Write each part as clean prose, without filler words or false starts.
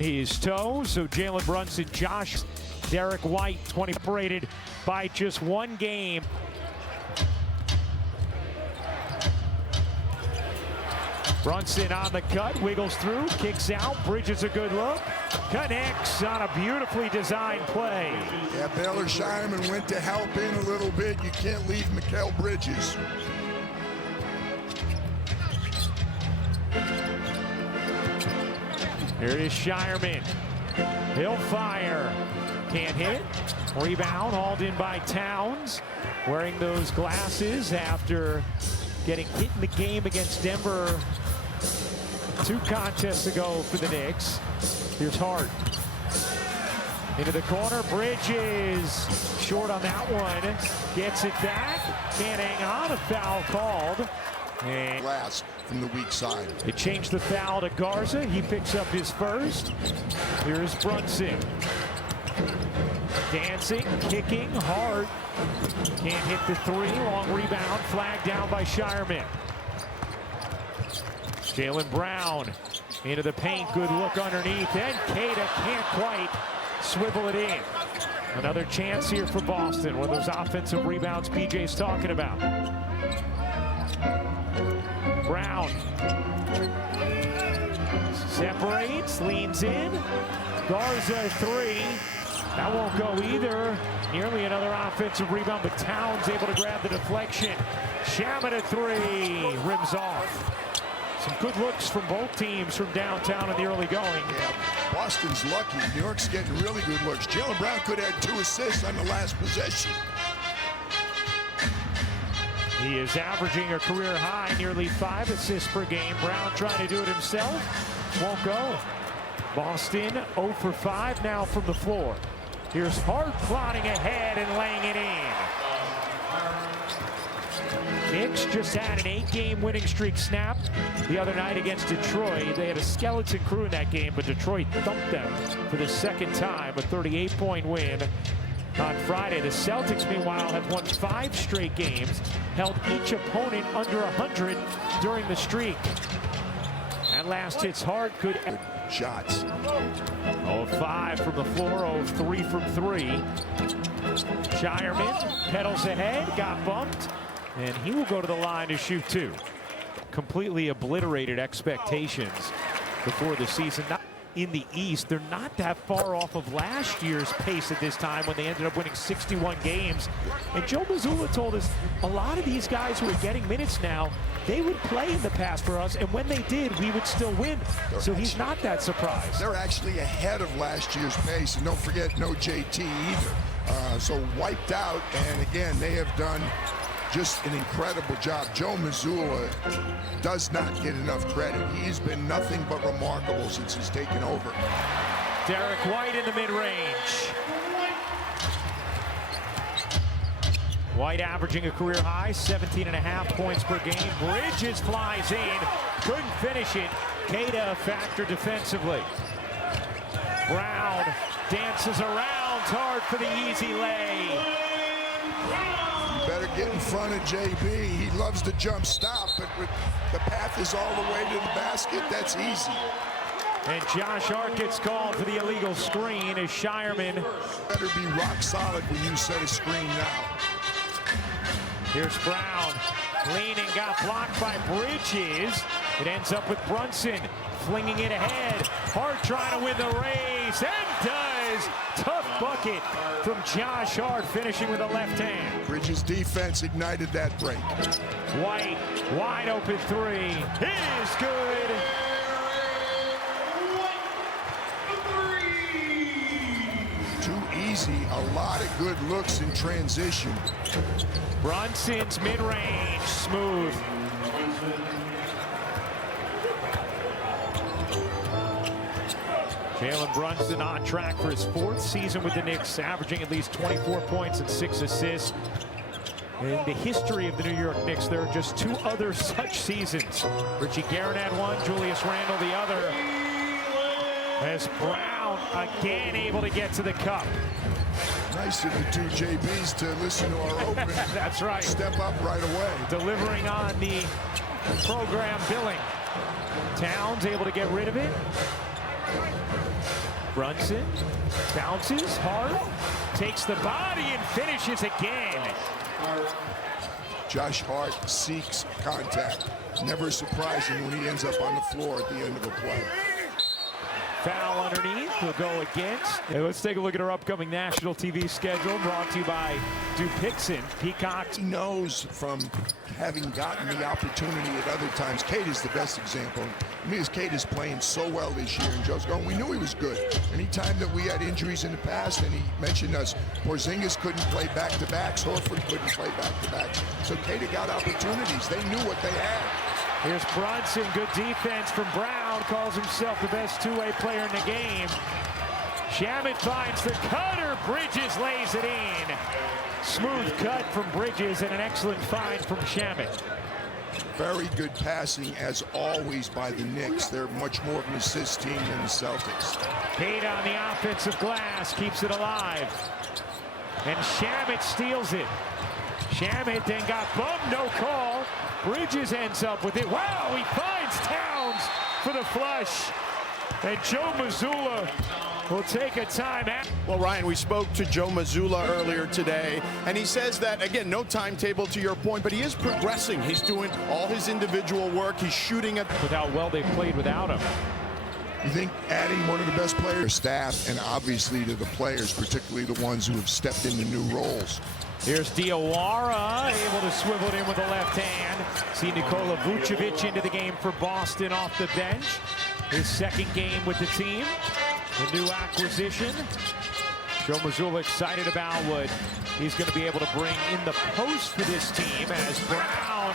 his toe, so Jalen Brunson, Josh, Derek White, 20 separated by just one game. Brunson on the cut, wiggles through, kicks out, Bridges a good look, connects on a beautifully designed play. Yeah, Baylor Shireman went to help in a little bit. You can't leave Mikal Bridges. Here it is Shireman. He'll fire. Can't hit. Rebound hauled in by Towns. Wearing those glasses after getting hit in the game against Denver 2 contests ago for the Knicks. Here's Hart. Into the corner. Bridges short on that one. Gets it back. Can't hang on. A foul called. And Glass from the weak side. they changed the foul to Garza. He picks up his first. Here's Brunson. Dancing, kicking, Hart. Can't hit the 3. Long rebound. Flagged down by Shireman. Jaylen Brown into the paint. Good look underneath. And Keita can't quite swivel it in. Another chance here for Boston. One of those offensive rebounds BJ's talking about. Brown separates, leans in. Garza 3. That won't go either. Nearly another offensive rebound, but Towns able to grab the deflection. Shaman at 3. Rims off. Some good looks from both teams from downtown in the early going. Yeah, Boston's lucky. New York's getting really good looks. Jaylen Brown could have had 2 assists on the last possession. He is averaging a career high, nearly 5 assists per game. Brown trying to do it himself. Won't go. Boston 0 for 5 now from the floor. Here's Hart plodding ahead and laying it in. Knicks just had an 8-game winning streak snap the other night against Detroit. They had a skeleton crew in that game, but Detroit thumped them for the second time, a 38-point win. On Friday, the Celtics, meanwhile, have won 5 straight games, held each opponent under 100 during the streak. That last hit's Hart. Good shots. 0-5 from the floor, 0-3 from 3. Shireman pedals ahead, got bumped, and he will go to the line to shoot 2. Completely obliterated expectations before the season. In the East, they're not that far off of last year's pace at this time when they ended up winning 61 games. And Joe Mazzulla told us a lot of these guys who are getting minutes now, they would play in the past for us, and when they did, we would still win. So he's not that surprised. They're actually ahead of last year's pace, and don't forget, no JT either. So wiped out, and again, they have done just an incredible job. Joe Mazzulla does not get enough credit. He's been nothing but remarkable since he's taken over. Derek White in the mid-range. White averaging a career high, 17.5 points per game. Bridges flies in, couldn't finish it. Keita a factor defensively. Brown dances around, hard for the easy lay. Better get in front of JB. He loves the jump stop, but the path is all the way to the basket. That's easy. And Josh Hart gets called for the illegal screen as Shireman. Better be rock solid when you set a screen now. Here's Brown. Leaning, got blocked by Bridges. It ends up with Brunson flinging it ahead. Hart trying to win the race, and does. Tough bucket from Josh Hart, finishing with a left hand. Bridges' defense ignited that break. White, wide open 3. It is good. Too easy. A lot of good looks in transition. Brunson's mid-range, smooth. Jalen Brunson on track for his 4th season with the Knicks, averaging at least 24 points and 6 assists. In the history of the New York Knicks, there are just 2 other such seasons. Richie Guerin had one, Julius Randle the other. As Brown again able to get to the cup. Nice of the 2 JBs to listen to our open. That's right. Step up right away. Delivering on the program billing. Towns able to get rid of it. Brunson bounces, Hart takes the body and finishes again. Josh Hart seeks contact. Never surprising when he ends up on the floor at the end of a play. Foul underneath will go against. Hey, let's take a look at our upcoming national TV schedule, brought to you by Dupixon. Peacock He knows from having gotten the opportunity at other times. Cade is the best example. To me, Cade is playing so well this year, and Joe's going, we knew he was good. Anytime that we had injuries in the past, and he mentioned us, Porzingis couldn't play back-to-backs, Horford couldn't play back-to-backs. So Cade got opportunities. They knew what they had. Here's Brunson, good defense from Brown, calls himself the best two-way player in the game. Shamet finds the cutter, Bridges lays it in. Smooth cut from Bridges and an excellent find from Shamet. Very good passing, as always, by the Knicks. They're much more of an assist team than the Celtics. Cade on the offensive glass, keeps it alive. And Shamet steals it. Shamet then got bumped, no call. Bridges ends up with it. Wow, he finds Towns for the flush. And Joe Mazzulla will take a timeout. Well, Ryan, we spoke to Joe Mazzulla earlier today, and he says that, again, no timetable to your point, but he is progressing. He's doing all his individual work. He's shooting at... With how well they've played without him. You think adding one of the best players, staff, and obviously to the players, particularly the ones who have stepped into new roles. Here's Diawara, able to swivel it in with the left hand. See Nikola Vucevic into the game for Boston off the bench. His second game with the team. The new acquisition. Joe Mazzulla excited about what he's going to be able to bring in the post for this team as Brown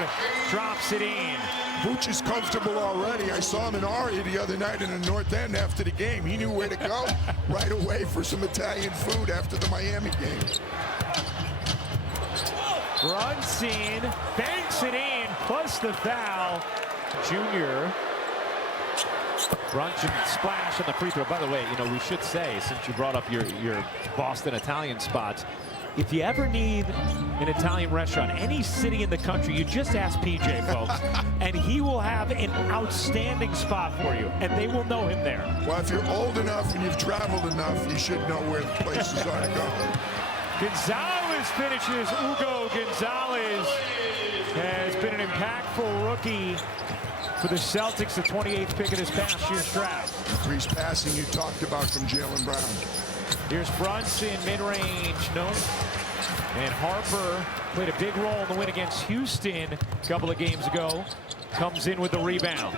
drops it in. Vooch is comfortable already. I saw him in Ari the other night in the North End after the game. He knew where to go right away for some Italian food after the Miami game. Brunson banks it in, plus the foul. Junior. Brunson splash on the free throw. By the way, you know, we should say, since you brought up your Boston Italian spots, if you ever need an Italian restaurant, any city in the country, you just ask PJ, folks, and he will have an outstanding spot for you, and they will know him there. Well, if you're old enough and you've traveled enough, you should know where the places are to go. Gonzalez finishes. Hugo Gonzalez has been an impactful rookie for the Celtics, the 28th pick of this past year's draft. Increased passing you talked about from Jaylen Brown. Here's Brunson, mid-range, no. And Harper played a big role in the win against Houston a couple of games ago. Comes in with the rebound.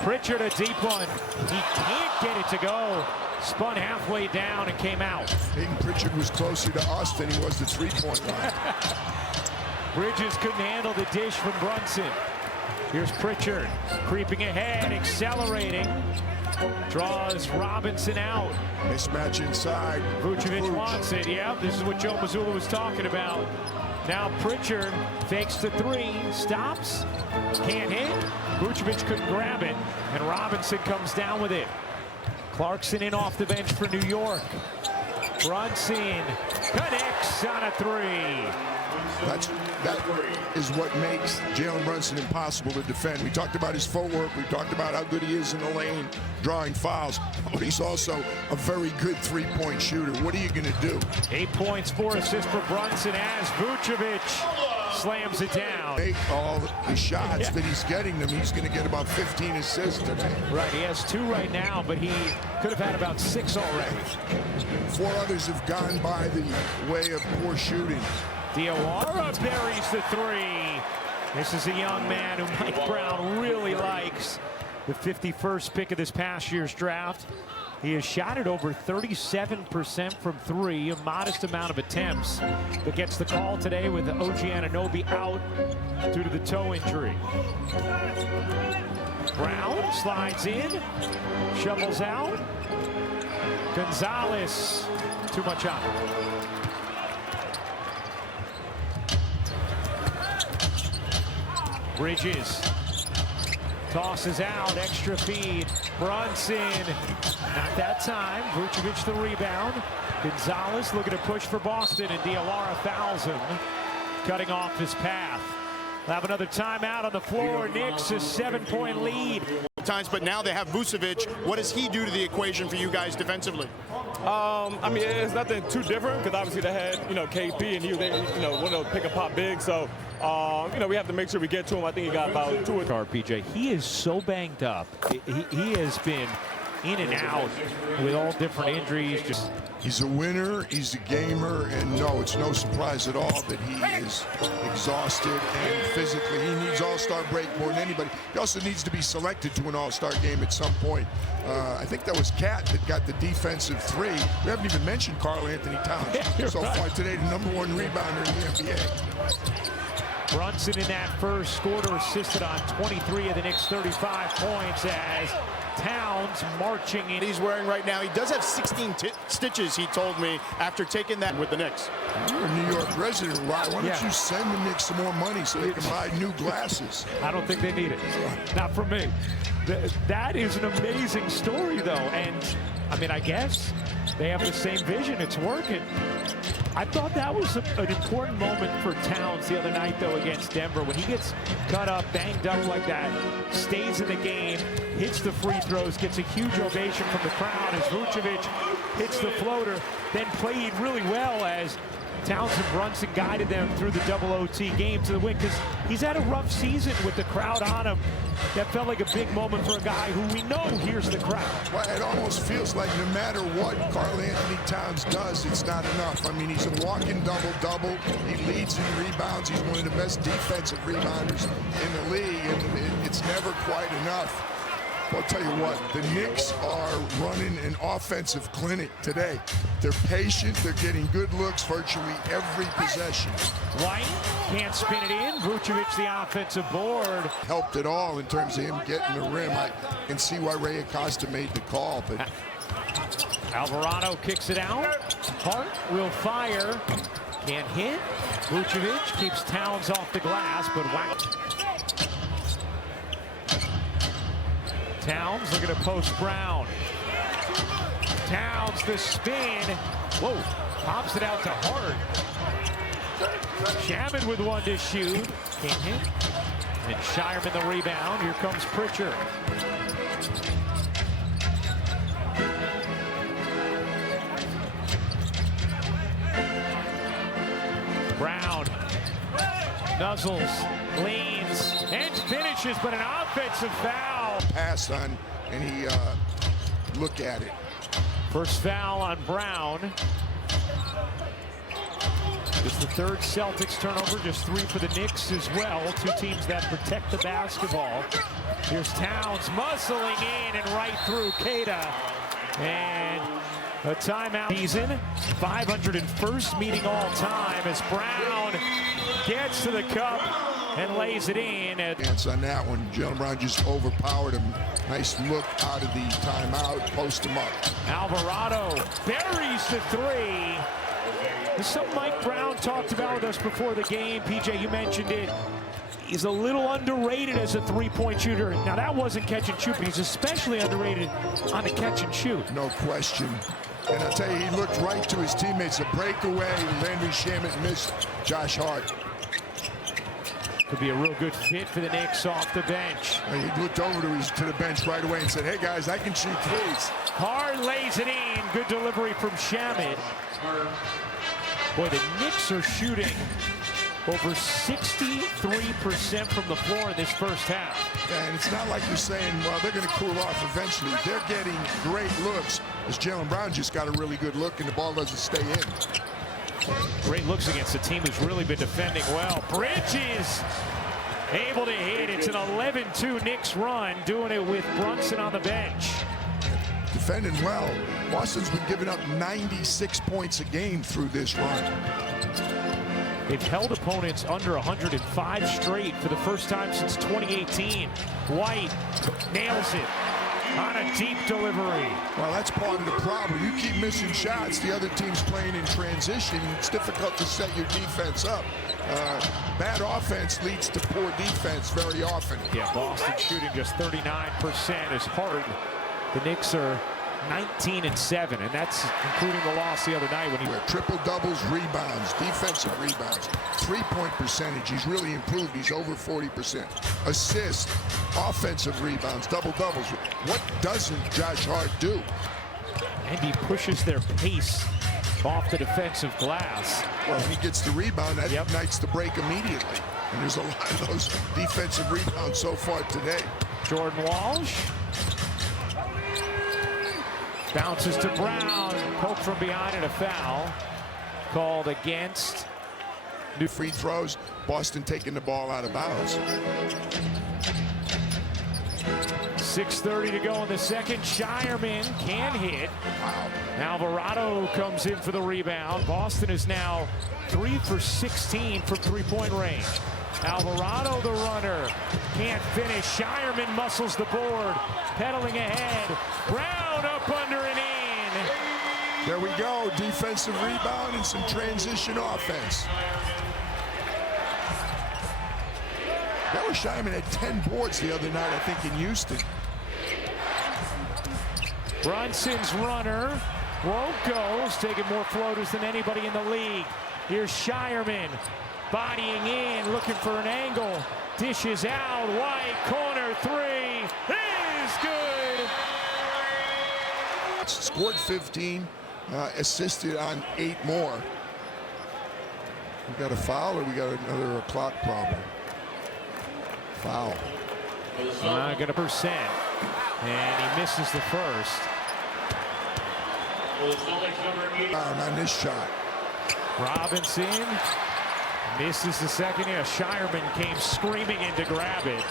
Pritchard, a deep one. He can't get it to go. Spun halfway down and came out. Hayden Pritchard was closer to us than he was the three-point line. Bridges couldn't handle the dish from Brunson. Here's Pritchard, creeping ahead, accelerating. Draws Robinson out. Mismatch inside. Vucevic wants it. Yeah, this is what Joe Mazzulla was talking about. Now Pritchard fakes the three, stops, can't hit. Vucevic couldn't grab it, and Robinson comes down with it. Clarkson in off the bench for New York. Brunson connects on a three. That is what makes Jalen Brunson impossible to defend. We talked about his footwork. We talked about how good he is in the lane, drawing fouls. But he's also a very good three-point shooter. What are you going to do? 8 points, 4 assists for Brunson as Vucevic slams it down. Make all the shots that he's getting them. He's going to get about 15 assists today. Right, he has 2 right now, but he could have had about 6 already. 4 others have gone by the way of poor shooting. Diawara buries the three. This is a young man who Mike Brown really likes. The 51st pick of this past year's draft. He has shot it over 37% from 3, a modest amount of attempts, but gets the call today with OG Anunoby out due to the toe injury. Brown slides in, shovels out. Gonzalez, too much on it. Bridges tosses out, extra feed. Brunson, not that time. Vucevic the rebound. Gonzalez looking to push for Boston, and Diawara fouls him, cutting off his path. We'll have another timeout on the floor. Knicks a 7-point lead. times, but now they have Vucevic. What does he do to the equation for you guys defensively? I mean, it's nothing too different because obviously they had, KP and they want to pick a pop big. So, we have to make sure we get to him. I think he got about 2 or 3. PJ, he is so banged up. He has been in and out with all different injuries. He's a winner, he's a gamer, and no, it's no surprise at all that he is exhausted and physically. He needs all-star break more than anybody. He also needs to be selected to an all-star game at some point. I think that was Cat that got the defensive 3. We haven't even mentioned Karl Anthony Towns so far today, the #1 rebounder in the NBA. Brunson in that first scored or assisted on 23 of the Knicks' 35 points as Towns marching in. He's wearing right now. He does have 16 stitches, he told me, after taking that with the Knicks. You're a New York resident. Why don't you send the Knicks some more money so they can buy new glasses? I don't think they need it. Not from me. That is an amazing story, though. And, I mean, I guess they have the same vision. It's working. I thought that was an important moment for Towns the other night, though, against Denver. When he gets cut up, banged up like that, stays in the game, hits the free throws, gets a huge ovation from the crowd as Vucevic hits the floater, then played really well as Towns and Brunson guided them through the double OT game to the win, because he's had a rough season with the crowd on him. That felt like a big moment for a guy who we know hears the crowd. Well, it almost feels like no matter what Karl Anthony Towns does, it's not enough. I mean, he's a walking double-double. He leads in rebounds. He's one of the best defensive rebounders in the league, and it's never quite enough. I'll tell you what, the Knicks are running an offensive clinic today. They're patient. They're getting good looks virtually every possession. White can't spin it in. Vucevic, the offensive board. Helped it all in terms of him getting the rim. I can see why Ray Acosta made the call, but Alvarado kicks it out. Hart will fire. Can't hit. Vucevic keeps Towns off the glass, but wow. Towns looking to post Brown. Towns the spin. Whoa, pops it out to Hart. Shaman with one to shoot. Can't hit. And Shireman the rebound. Here comes Pritchard. Brown nuzzles, leans, and finishes, but an offensive foul. Pass on, and he look at it. First foul on Brown. It's the 3rd Celtics turnover, just 3 for the Knicks as well. 2 teams that protect the basketball. Here's Towns muscling in and right through Queta. And a timeout. Season 501st meeting all time as Brown gets to the cup and lays it in. Chance on that one. Jalen Brown just overpowered him. Nice look out of the timeout. Post him up. Alvarado buries the 3. This is something Mike Brown talked about with us before the game. PJ, you mentioned it. He's a little underrated as a 3-point shooter. Now, that wasn't catch and shoot, but he's especially underrated on the catch and shoot. No question. And I'll tell you, he looked right to his teammates. A breakaway. Landry Shamet missed Josh Hart. Could be a real good fit for the Knicks off the bench. He looked over to the bench right away and said, hey, guys, I can shoot threes. Hart lays it in. Good delivery from Shamet. Boy, the Knicks are shooting over 63% from the floor in this first half. Yeah, and it's not like you're saying, well, they're going to cool off eventually. They're getting great looks, as Jalen Brown just got a really good look, and the ball doesn't stay in. Great looks against a team who's really been defending well. Bridges able to hit. It's an 11-2 Knicks run, doing it with Brunson on the bench. Defending well. Boston's been giving up 96 points a game through this run. They've held opponents under 105 straight for the first time since 2018. White nails it on a deep delivery. Well, that's part of the problem. You keep missing shots. The other team's playing in transition. It's difficult to set your defense up. Bad offense leads to poor defense very often. Yeah, Boston shooting just 39% is hard. The Knicks are 19 and 7, and that's including the loss the other night when he went triple doubles, rebounds, defensive rebounds, 3-point percentage. He's really improved. He's over 40%. Assists, offensive rebounds, double doubles. What doesn't Josh Hart do? And he pushes their pace off the defensive glass. Well, if he gets the rebound, that ignites the break immediately. And there's a lot of those defensive rebounds so far today. Jordan Walsh bounces to Brown. Poke from behind and a foul called against. New free throws. Boston taking the ball out of bounds. 6:30 to go in the second. Shireman can hit. Wow. Alvarado comes in for the rebound. Boston is now 3 for 16 from three-point range. Alvarado, the runner, can't finish. Shireman muscles the board, pedaling ahead. Brown up under and in. There we go. Defensive rebound and some transition offense. That was Shireman had 10 boards the other night, I think, in Houston. Brunson's runner won't go. He's taking more floaters than anybody in the league. Here's Shireman bodying in, looking for an angle. Dishes out. White corner three is good. Scored 15, assisted on 8 more. We got a foul or we got another clock problem? Foul. Got a percent. And he misses the first. On this shot. Robinson misses the second. Yeah, Shireman came screaming in to grab it.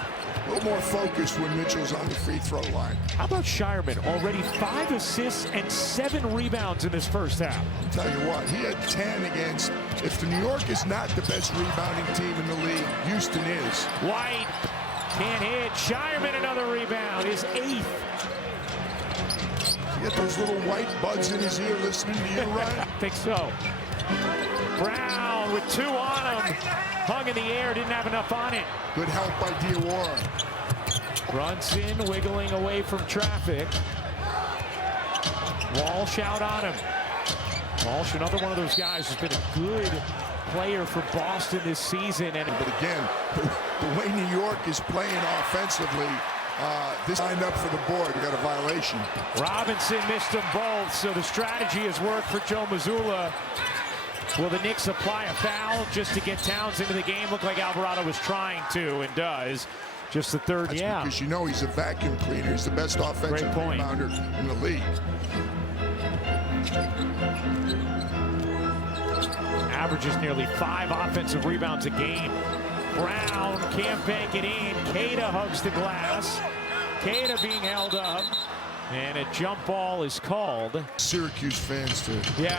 A little more focused when Mitchell's on the free throw line. How about Shireman? Already 5 assists and 7 rebounds in this first half. I'll tell you what, he had 10 against. If the New York is not the best rebounding team in the league, Houston is. White can't hit. Shireman another rebound. His 8th. You get those little white buds in his ear listening to you, Ryan? I think so. Brown with 2 on him. Hung in the air, didn't have enough on it. Good help by Diawara. Brunson wiggling away from traffic. Walsh out on him. Walsh, another one of those guys who's been a good player for Boston this season. But again, the way New York is playing offensively, this lined up for the board. We got a violation. Robinson missed them both, so the strategy has worked for Joe Mazzulla. Will the Knicks apply a foul just to get Towns into the game? Looked like Alvarado was trying to and does. Just the third, That's because you know he's a vacuum cleaner. He's the best offensive rebounder in the league. Averages nearly 5 offensive rebounds a game. Brown can't bank it in. Queta hugs the glass. Queta being held up. And a jump ball is called. Syracuse fans to be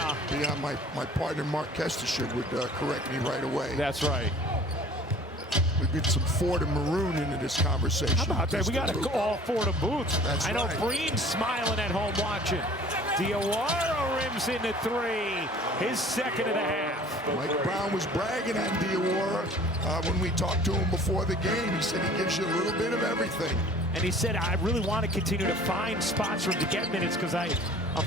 on my partner Mark Kestisher would correct me right away. That's right. We get some Ford and Maroon into this conversation. How about that? We got to all Ford and Booth. That's I know right. Breen's smiling at home watching. Diawara rims into 3. His second of the half. Mike Brown was bragging on Diawara when we talked to him before the game. He said he gives you a little bit of everything. And he said, I really want to continue to find spots for him to get minutes because I'm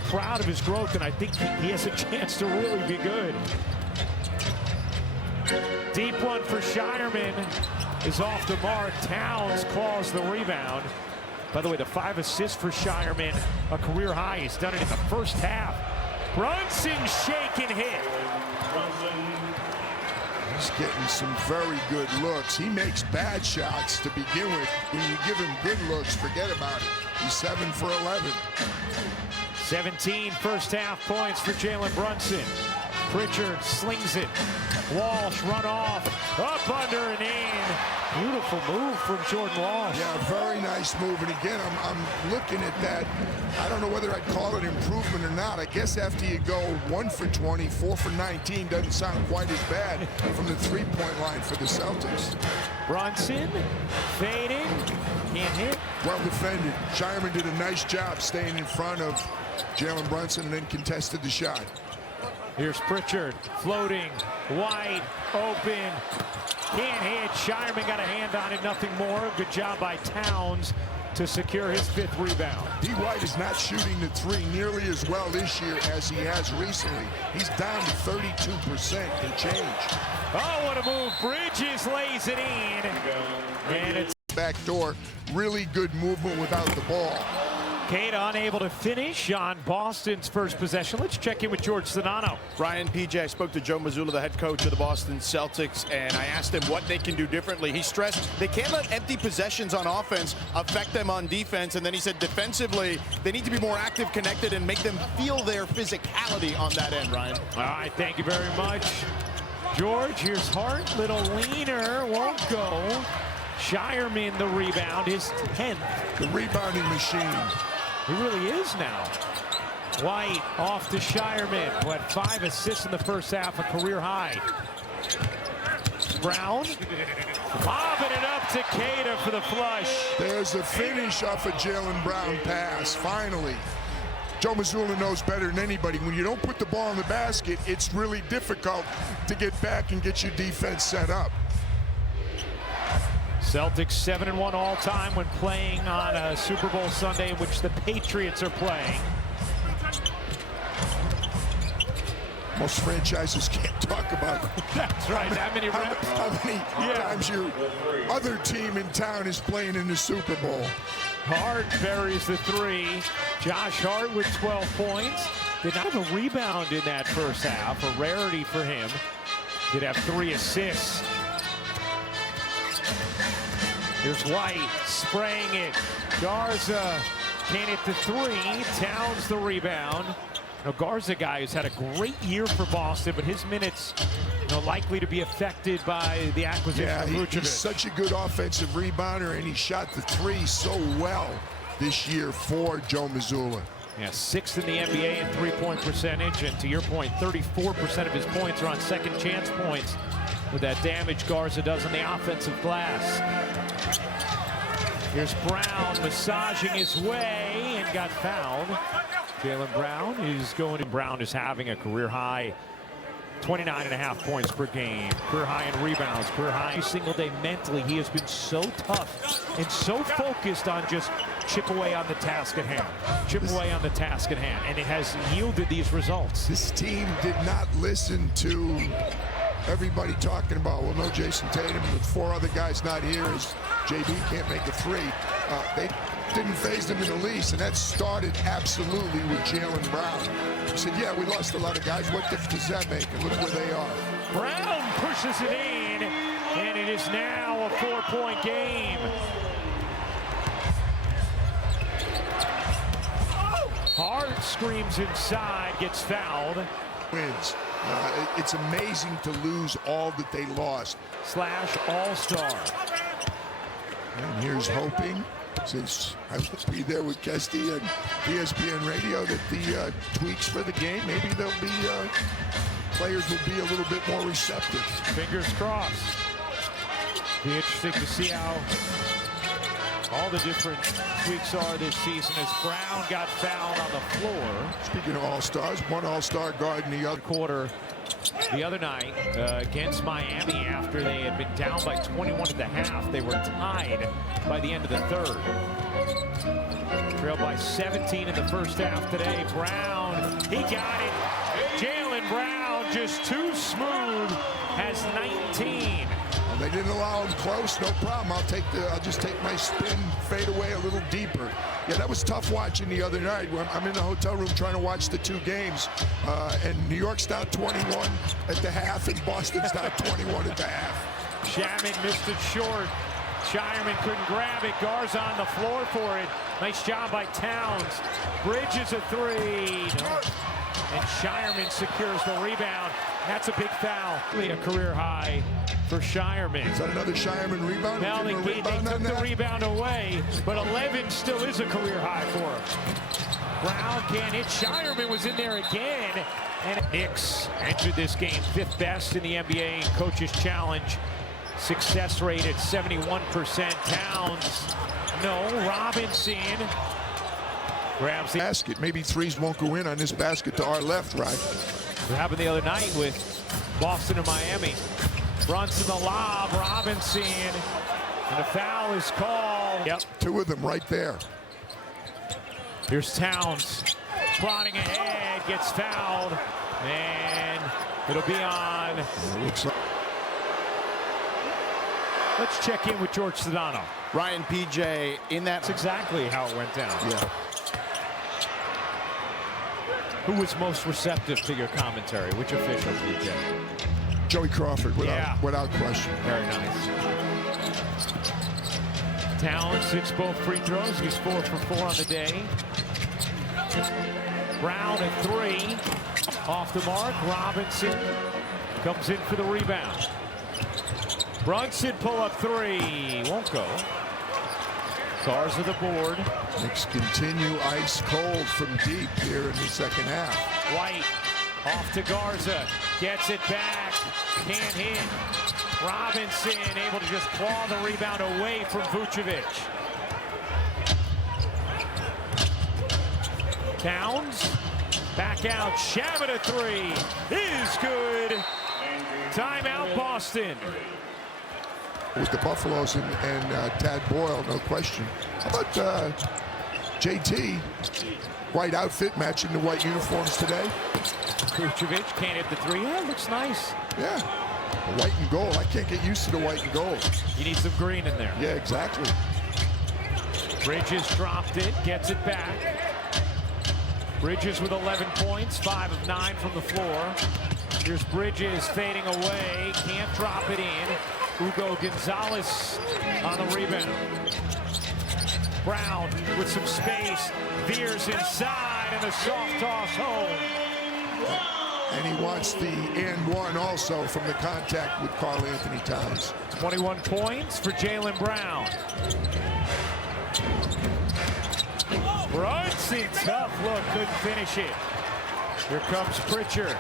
proud of his growth and I think he has a chance to really be good. Deep one for Shireman is off the mark. Towns claws the rebound. By the way, the 5 assists for Shireman, a career high. He's done it in the first half. Brunson shake and hit. He's getting some very good looks. He makes bad shots to begin with. When you give him good looks, forget about it. He's 7 for 11. 17 first half points for Jalen Brunson. Pritchard slings it. Walsh run off, up under and in. Beautiful move from Jordan Walsh. Yeah, very nice move. And again, I'm looking at that. I don't know whether I'd call it improvement or not. I guess after you go 1 for 20, 4 for 19 doesn't sound quite as bad from the three-point line for the Celtics. Brunson fading, can't hit. Well defended. Shireman did a nice job staying in front of Jalen Brunson and then contested the shot. Here's Pritchard floating, wide open, can't hit. Shireman got a hand on it, nothing more. Good job by Towns. to secure his 5th rebound. D. White is not shooting the three nearly as well this year as he has recently. He's down to 32% and change. Oh, what a move. Bridges lays it in. And it's Back door, really good movement without the ball. Kate unable to finish on Boston's first possession. Let's check in with George Zanano. Ryan, PJ, I spoke to Joe Mazzulla, the head coach of the Boston Celtics, and I asked him what they can do differently. He stressed they can't let empty possessions on offense affect them on defense, and then he said defensively, they need to be more active, connected, and make them feel their physicality on that end, Ryan. All right, thank you very much, George. Here's Hart, little leaner, won't go. Shireman the rebound, his 10th. The rebounding machine. He really is now. White off to Shireman, who had 5 assists in the first half, a career high. Brown, lobbing it up to Keita for the flush. There's a finish off a Jaylen Brown pass, finally. Joe Mazzulla knows better than anybody. When you don't put the ball in the basket, it's really difficult to get back and get your defense set up. Celtics 7-1 all time when playing on a Super Bowl Sunday in which the Patriots are playing. Most franchises can't talk about That's right, that many reps. how many times your other team in town is playing in the Super Bowl. Hart buries the 3. Josh Hart with 12 points. Did not have a rebound in that first half, a rarity for him. Did have 3 assists. Here's White spraying it. Garza can't hit the 3. Towns the rebound. Now Garza, a guy who's had a great year for Boston, but his minutes likely to be affected by the acquisition of Vucevic. He's such a good offensive rebounder, and he shot the 3 so well this year for Joe Mazzulla. Yeah, 6th in the NBA in three-point percentage, and to your point, 34% of his points are on second chance points with that damage Garza does on the offensive glass. Here's Brown massaging his way and got fouled. Jaylen Brown is going to. Brown is having a career high 29.5 points per game, career high in rebounds, career high every single day. Mentally, he has been so tough and so focused on just chip away on the task at hand, chip away on the task at hand, and it has yielded these results. This team did not listen to everybody talking about, well, no Jason Tatum, with 4 other guys not here, as JB can't make a 3. They didn't phase them in the least, and that started absolutely with Jaylen Brown. He said, yeah, we lost a lot of guys. What difference does that make? And look where they are. Brown pushes it in, and it is now a 4-point game. Hart screams inside, gets fouled. Wins. It's amazing to lose all that they lost. / All-Star. And here's hoping, since I will be there with Kesty and ESPN Radio, that the tweaks for the game, maybe there'll be players will be a little bit more receptive. Fingers crossed. Be interesting to see how all the different tweaks are this season as Brown got fouled on the floor. Speaking of all-stars, one all-star guard in the other quarter the other night against Miami after they had been down by 21 at the half. They were tied by the end of the 3rd. Trailed by 17 in the first half today. Brown, he got it. Jaylen Brown just too smooth, has 19. They didn't allow him close, no problem. I'll just take my spin, fade away a little deeper. Yeah, that was tough watching the other night. I'm in the hotel room trying to watch the 2 games, and New York's down 21 at the half, and Boston's down 21 at the half. Shaman missed it short. Shireman couldn't grab it. Garza on the floor for it. Nice job by Towns. Bridges a 3. No. And Shireman secures the rebound. That's a big foul. A career high for Shireman. Is that another Shireman rebound? Well, they took the rebound away, but 11 still is a career high for him. Brown can't hit. Shireman was in there again. And Knicks entered this game 5th best in the NBA in Coach's Challenge. Success rate at 71%. Towns, no. Robinson grabs the basket. Maybe 3s won't go in on this basket to our left, right? What happened the other night with Boston and Miami. Brunson the lob. Robinson And a foul is called. Yep. Two of them right there. Here's Towns. Trotting ahead, gets fouled. And it'll be on. Looks like Let's check in with George Sedano. Ryan PJ in that. That's exactly how it went down. yeah. Who was most receptive to your commentary? Which official, PJ? Joey Crawford, Yeah. without question. Very nice. Towns hits both free throws. He's 4 for 4 on the day. Brown at 3. Off the mark. Robinson comes in for the rebound. Brunson pull up 3. Won't go. Stars of the board. Knicks continue ice cold from deep here in the second half. White off to Garza. Gets it back. Can't hit. Robinson able to just claw the rebound away from Vucevic. Towns back out. Shabbat 3 is good. Timeout Boston. With the Buffaloes and Tad Boyle, no question. How about JT? White outfit matching the white uniforms today. Vucevic can't hit the 3. Yeah, looks nice. Yeah. White and gold. I can't get used to the white and gold. You need some green in there. Yeah, exactly. Bridges dropped it, gets it back. Bridges with 11 points, 5 of 9 from the floor. Here's Bridges fading away, can't drop it in. Hugo Gonzalez on the rebound. Brown with some space, veers inside, and a soft toss home. And he wants the and one also from the contact with Karl Anthony Towns. 21 points for Jaylen Brown. Brunson, tough look, couldn't finish it. Here comes Pritchard.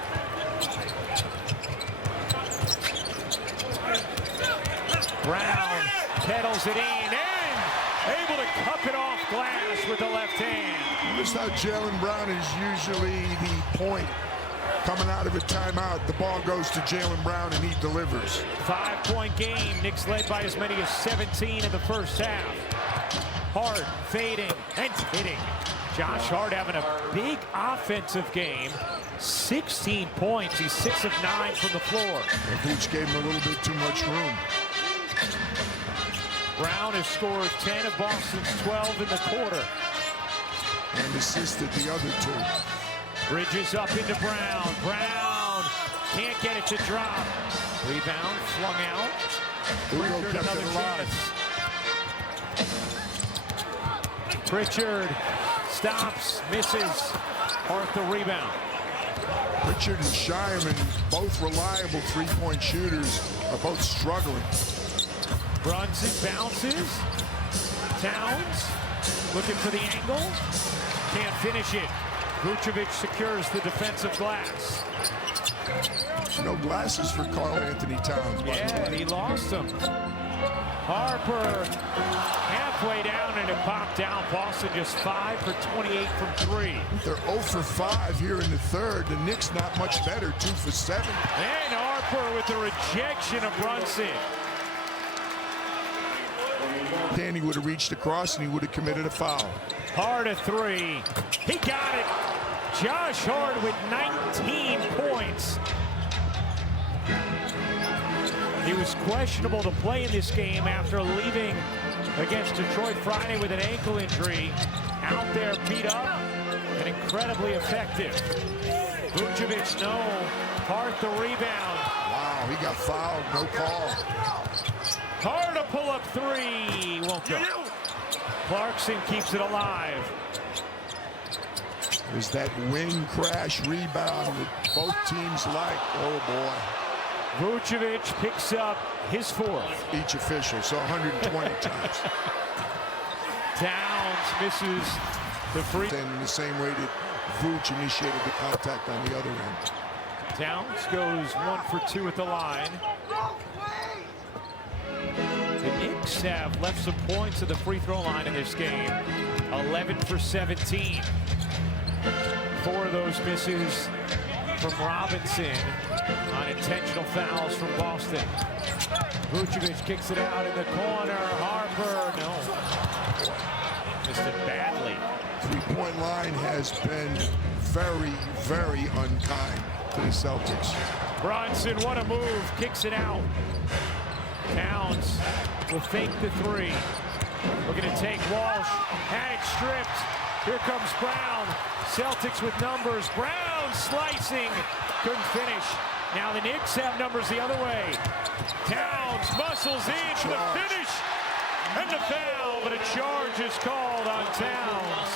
Brown pedals it in and able to cup it off glass with the left hand. Notice how Jaylen Brown is usually the point coming out of a timeout. The ball goes to Jaylen Brown and he delivers. 5-point game. Knicks led by as many as 17 in the first half. Hart fading and hitting. Josh Hart having a big offensive game. 16 points. He's 6 of 9 from the floor. Vooch gave him a little bit too much room. Brown has scored 10 of Boston's 12 in the quarter. And assisted the other 2. Bridges up into Brown. Brown can't get it to drop. Rebound flung out. Hugo Pritchard kept another it alive. chance. Pritchard stops, misses. Hart the rebound. Pritchard and Shireman, both reliable three-point shooters, are both struggling. Brunson bounces. Towns looking for the angle. Can't finish it. Vucevic secures the defensive glass. No glasses for Karl Anthony Towns. Yeah, he lost them. Harper halfway down and it popped out. Boston just 5 for 28 from 3. They're 0 for 5 here in the third. The Knicks not much better, 2 for 7. And Harper with the rejection of Brunson. Danny would have reached across and he would have committed a foul. Hart a 3. He got it. Josh Hart with 19 points. He was questionable to play in this game after leaving against Detroit Friday with an ankle injury. Out there beat up and incredibly effective. Vucevic, no. Hart the rebound. Wow, he got fouled, no call. Hart a pull-up 3. Won't go. Clarkson keeps it alive. There's that wing crash rebound that both teams like. Oh, boy. Vucevic picks up his 4th. Each official, so 120 times. Downs misses the free. In the same way that Vooch initiated the contact on the other end. Downs goes 1 for 2 at the line. The Knicks have left some points at the free throw line in this game. 11 for 17. 4 of those misses from Robinson on intentional fouls from Boston. Vucevic kicks it out in the corner. Harper, no. Missed it badly. Three-point line has been very, very unkind to the Celtics. Bronson, what a move. Kicks it out. Towns will fake the three. Looking to take Walsh. Had it stripped. Here comes Brown. Celtics with numbers. Brown slicing. Couldn't finish. Now the Knicks have numbers the other way. Towns muscles in for the finish. And the foul, but a charge is called on Towns.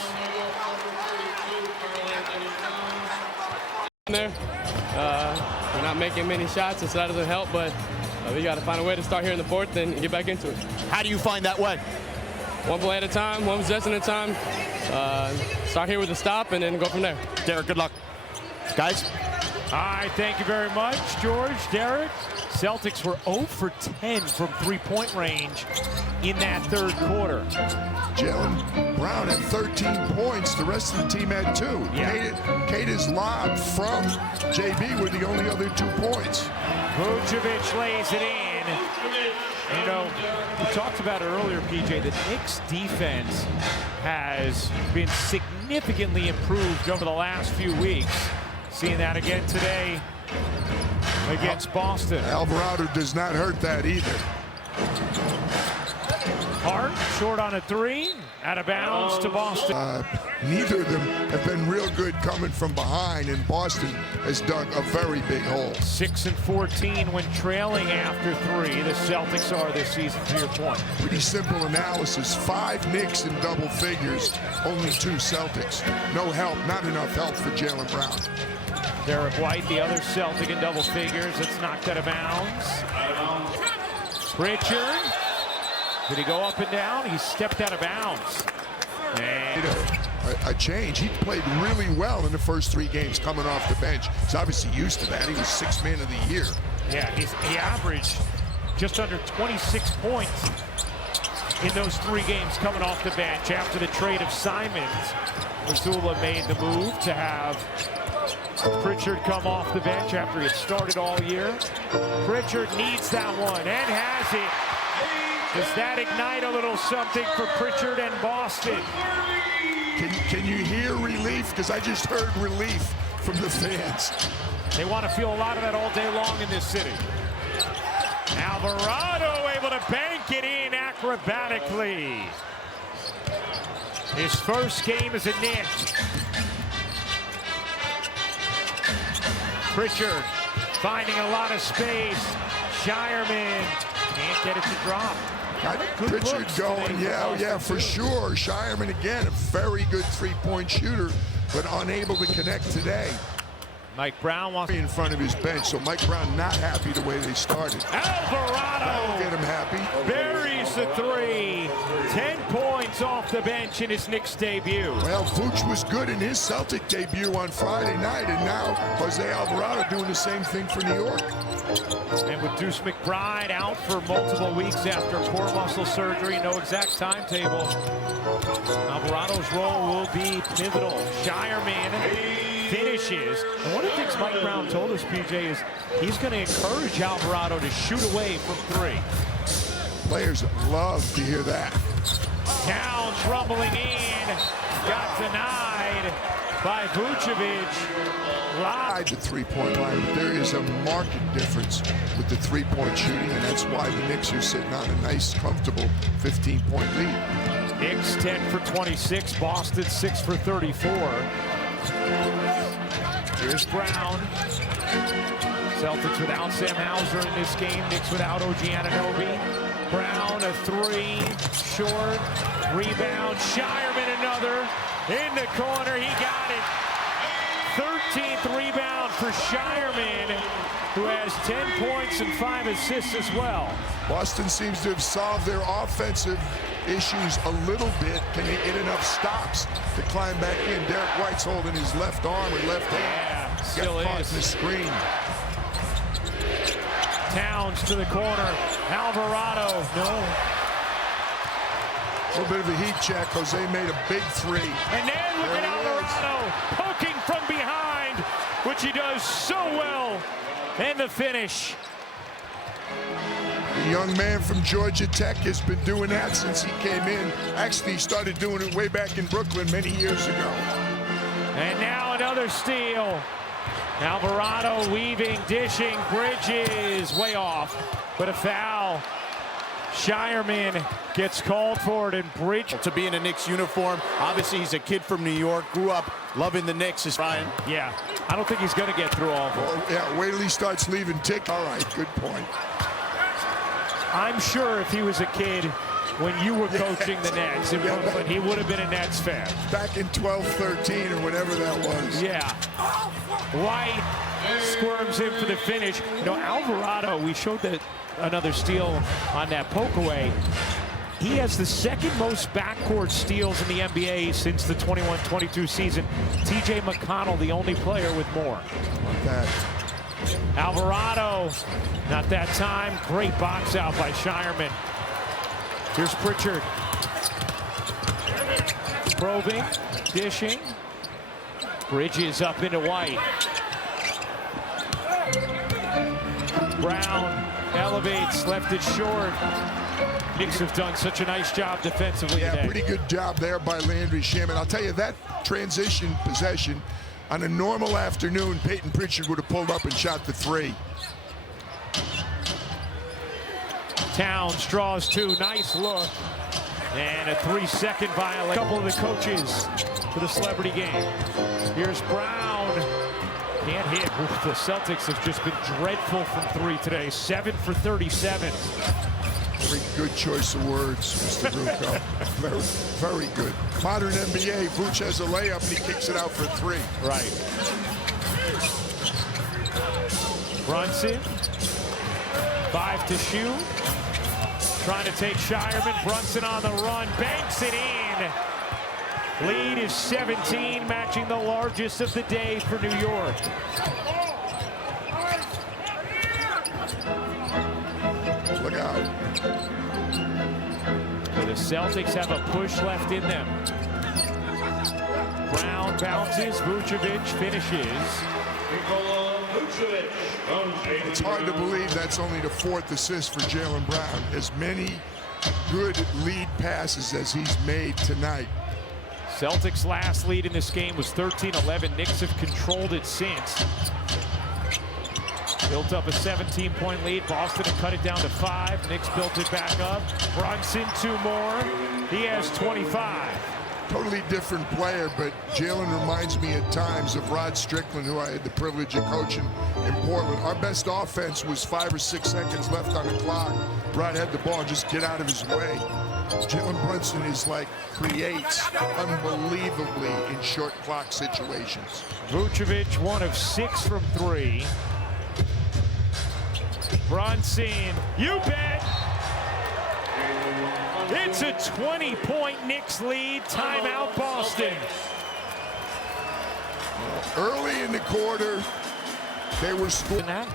We're not making many shots, so that doesn't help, but we got to find a way to start here in the fourth and get back into it. How do you find that way? One play at a time, one possession at a time. Start here with a stop and then go from there. Derek, good luck. Guys? All right, thank you very much, George, Derek. Celtics were 0 for 10 from three-point range in that third quarter. Jaylen Brown had 13 points. The rest of the team had 2. Yeah. Kata's lob from JB were the only other 2 points. Vucevic lays it in. You know, we talked about it earlier, PJ, the Knicks defense has been significantly improved over the last few weeks. Seeing that again today against Boston. Alvarado does not hurt that either. Hart short on a three, out of bounds to Boston. Neither of them have been real good coming from behind, and Boston has dug a very big hole. 6 and 14 when trailing after three. The Celtics are this season, to your point. Pretty simple analysis. 5 Knicks in double figures, only 2 Celtics. No help, not enough help for Jaylen Brown. Derek White, the other Celtic in double figures. It's knocked out of bounds. Pritchard. Did he go up and down? He stepped out of bounds. And a change. He played really well in the first 3 games coming off the bench. He's obviously used to that. He was 6th man of the year. yeah, he averaged just under 26 points in those 3 games coming off the bench. After the trade of Simons, Mazzulla made the move to have Pritchard come off the bench after he had started all year. Pritchard needs that one and has it. Does that ignite a little something for Pritchard and Boston? Can you hear relief? Because I just heard relief from the fans. They want to feel a lot of that all day long in this city. Alvarado able to bank it in acrobatically. His first game as a Knick. Pritchard finding a lot of space. Shireman can't get it to drop. Got Pritchard going, yeah, for sure. Shireman again, a very good 3-point shooter, but unable to connect today. Mike Brown wants In front of his bench, so Mike Brown not happy the way they started. Alvarado That'll get him happy. buries the 3. 10 points off the bench in his Knicks debut. Well, Vooch was good in his Celtic debut on Friday night, and now Jose Alvarado doing the same thing for New York. And with Deuce McBride out for multiple weeks after core muscle surgery, no exact timetable, Alvarado's role will be pivotal. Shireman finishes. And one of the things Mike Brown told us, PJ, is he's going to encourage Alvarado to shoot away from 3. Players love to hear that. Towns rumbling in, got denied by Vucevic. Live the 3-point line, but there is a marked difference with the 3-point shooting, and that's why the Knicks are sitting on a nice, comfortable 15-point lead. Knicks 10 for 26, Boston 6 for 34. Here's Brown. Celtics without Sam Hauser in this game. Knicks without OG Anunoby. Brown a 3, short, rebound. Shireman another, in the corner, he got it. 13th rebound for Shireman, who has 10 points and 5 assists as well. Boston seems to have solved their offensive issues a little bit. Can they get enough stops to climb back in? Derek White's holding his left arm or left hand. Yeah, still Got is. the screen. Towns to the corner. Alvarado, no. A little bit of a heat check. Jose made a big 3. And then look at Alvarado poking from behind with which he does so well. And the finish. The young man from Georgia Tech has been doing that since he came in. Actually, he started doing it way back in Brooklyn many years ago. And now another steal. Alvarado weaving, dishing, Bridges way off, but a foul. Shireman gets called for it, and Bridges. To be in a Knicks uniform, obviously he's a kid from New York, grew up loving the Knicks. Is Ryan? Yeah, I don't think he's going to get through all of them. Well, yeah, wait till he starts leaving tick. All right, good point. I'm sure if he was a kid when you were coaching the Nets in Brooklyn, he would have been a Nets fan. Back in 12-13 or whatever that was. Yeah. White squirms in for the finish. You know, Alvarado, we showed that another steal on that poke away. He has the second most backcourt steals in the NBA since the 21-22 season. TJ McConnell, the only player with more. Like that. Alvarado, not that time. Great box out by Shireman. Here's Pritchard. Probing, dishing. Bridges up into White. Brown elevates, left it short. Knicks have done such a nice job defensively today. Pretty good job there by Landry Shaman. I'll tell you, that transition possession, on a normal afternoon, Peyton Pritchard would have pulled up and shot the three. Towns draws two, nice look. And a 3-second violation. A couple of the coaches for the celebrity game. Here's Brown. Can't hit. The Celtics have just been dreadful from three today. 7 for 37. Very good choice of words, Mr. Rucco. Very, very good. Modern NBA, Vooch has a layup and he kicks it out for three. Right. Brunson. 5 to shoot. Trying to take Shireman. Brunson on the run. Banks it in. Lead is 17, matching the largest of the day for New York. Look out. The Celtics have a push left in them. Brown bounces. Vucevic finishes. It's hard to believe that's only the 4th assist for Jaylen Brown. As many good lead passes as he's made tonight. Celtics' last lead in this game was 13-11. Knicks have controlled it since. Built up a 17-point lead. Boston had cut it down to 5. Knicks built it back up. Brunson 2 more. He has 25. Totally different player, but Jaylen reminds me at times of Rod Strickland, who I had the privilege of coaching in Portland. Our best offense was 5 or 6 seconds left on the clock. Rod had the ball, just get out of his way. Jalen Brunson is like, creates unbelievably in short clock situations. Vucevic 1 of 6 from 3. Brunson, you bet. It's a 20-point Knicks lead. Timeout, Boston. Early in the quarter, they were scoring. How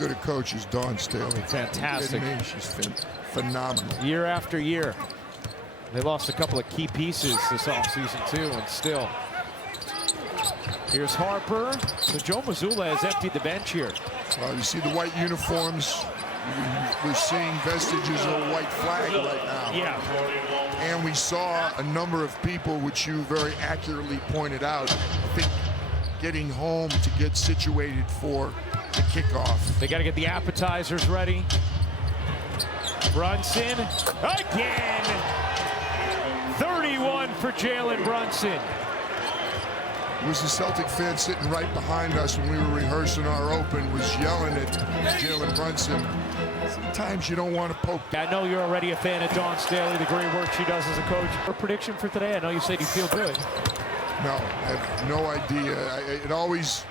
good a coach is Dawn Staley. Fantastic. She's phenomenal. Year after year. They lost a couple of key pieces this offseason, too, and still. Here's Harper. So Joe Mazzulla has emptied the bench here. You see the white uniforms. We're seeing vestiges of a white flag right now. Yeah. And we saw a number of people, which you very accurately pointed out, I think getting home to get situated for the kickoff. They got to get the appetizers ready. Brunson again. 31 for Jalen Brunson. It was a Celtic fan sitting right behind us when we were rehearsing our open, was yelling at Jalen Brunson. Sometimes you don't want to poke. I know you're already a fan of Dawn Staley, the great work she does as a coach. Her prediction for today, I know you said you feel good. No, I have no idea. It always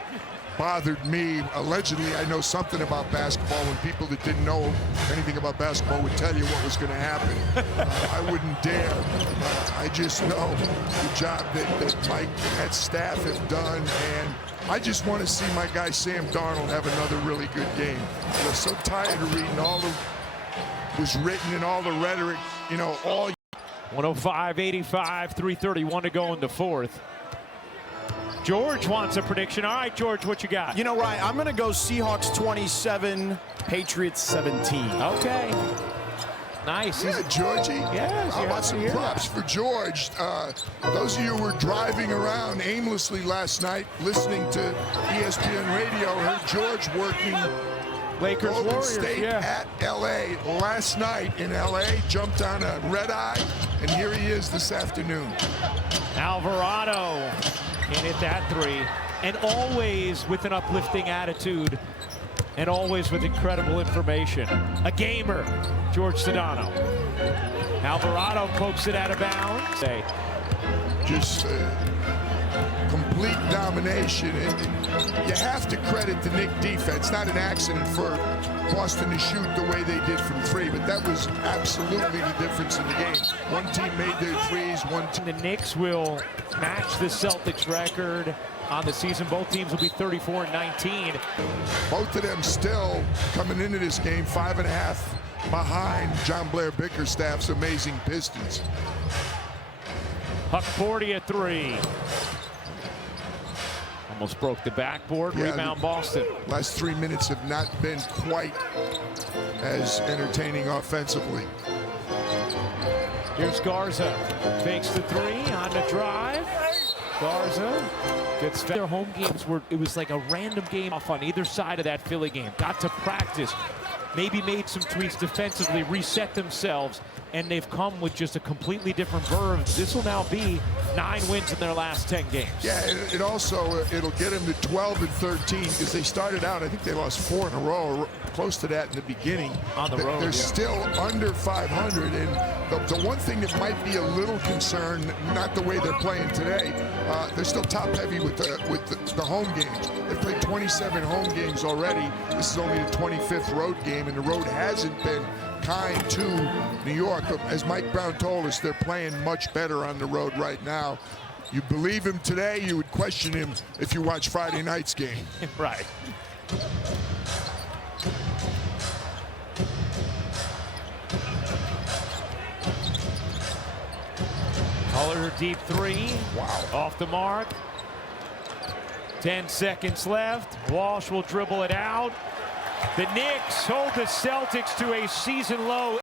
bothered me. Allegedly, I know something about basketball when people that didn't know anything about basketball would tell you what was going to happen. I wouldn't dare. I just know the job that Mike and that staff have done, and I just want to see my guy Sam Darnold have another really good game. I'm so tired of reading all the was written and all the rhetoric, you know, all. 105-85, 3:31 to go in the fourth. George wants a prediction. All right, George, what you got? You know, Ryan, I'm going to go Seahawks 27, Patriots 17. Okay. Nice. Yeah, Georgie. Yes, How about some props for George? Those of you who were driving around aimlessly last night listening to ESPN radio heard George working Lakers Golden Warriors, State at L.A. last night in L.A. Jumped on a red eye, and here he is this afternoon. Alvarado can't hit that three. And always with an uplifting attitude and always with incredible information. A gamer, George Sedano. Alvarado pokes it out of bounds. Just complete domination. And you have to credit the Knicks defense. Not an accident for Boston to shoot the way they did from three, but that was absolutely the difference in the game. One team made their threes, one team. The Knicks will match the Celtics record on the season. Both teams will be 34-19. Both of them still coming into this game 5.5 behind John Blair Bickerstaff's amazing Pistons. Huck 40 at three. Almost broke the backboard. Yeah, Rebound Boston. Last 3 minutes have not been quite as entertaining offensively. Here's Garza. Fakes the three on the drive. Garza gets their home games where it was like a random game off on either side of that Philly game. Got to practice. Maybe made some tweaks defensively, reset themselves, and they've come with just a completely different verve. This will now be 9 wins in their last 10 games. Yeah, it also, it'll get them to 12-13 because they started out, I think they lost 4 in a row, close to that in the beginning. On the road, They're yeah. still under 500, and the one thing that might be a little concern, not the way they're playing today, they're still top-heavy with the home games. They've played 27 home games already. This is only the 25th road game, and the road hasn't been kind to New York. But as Mike Brown told us, they're playing much better on the road right now. You believe him today, you would question him if you watch Friday night's game. Right. Color deep three. Wow. Off the mark. 10 seconds left. Walsh will dribble it out. The Knicks hold the Celtics to a season low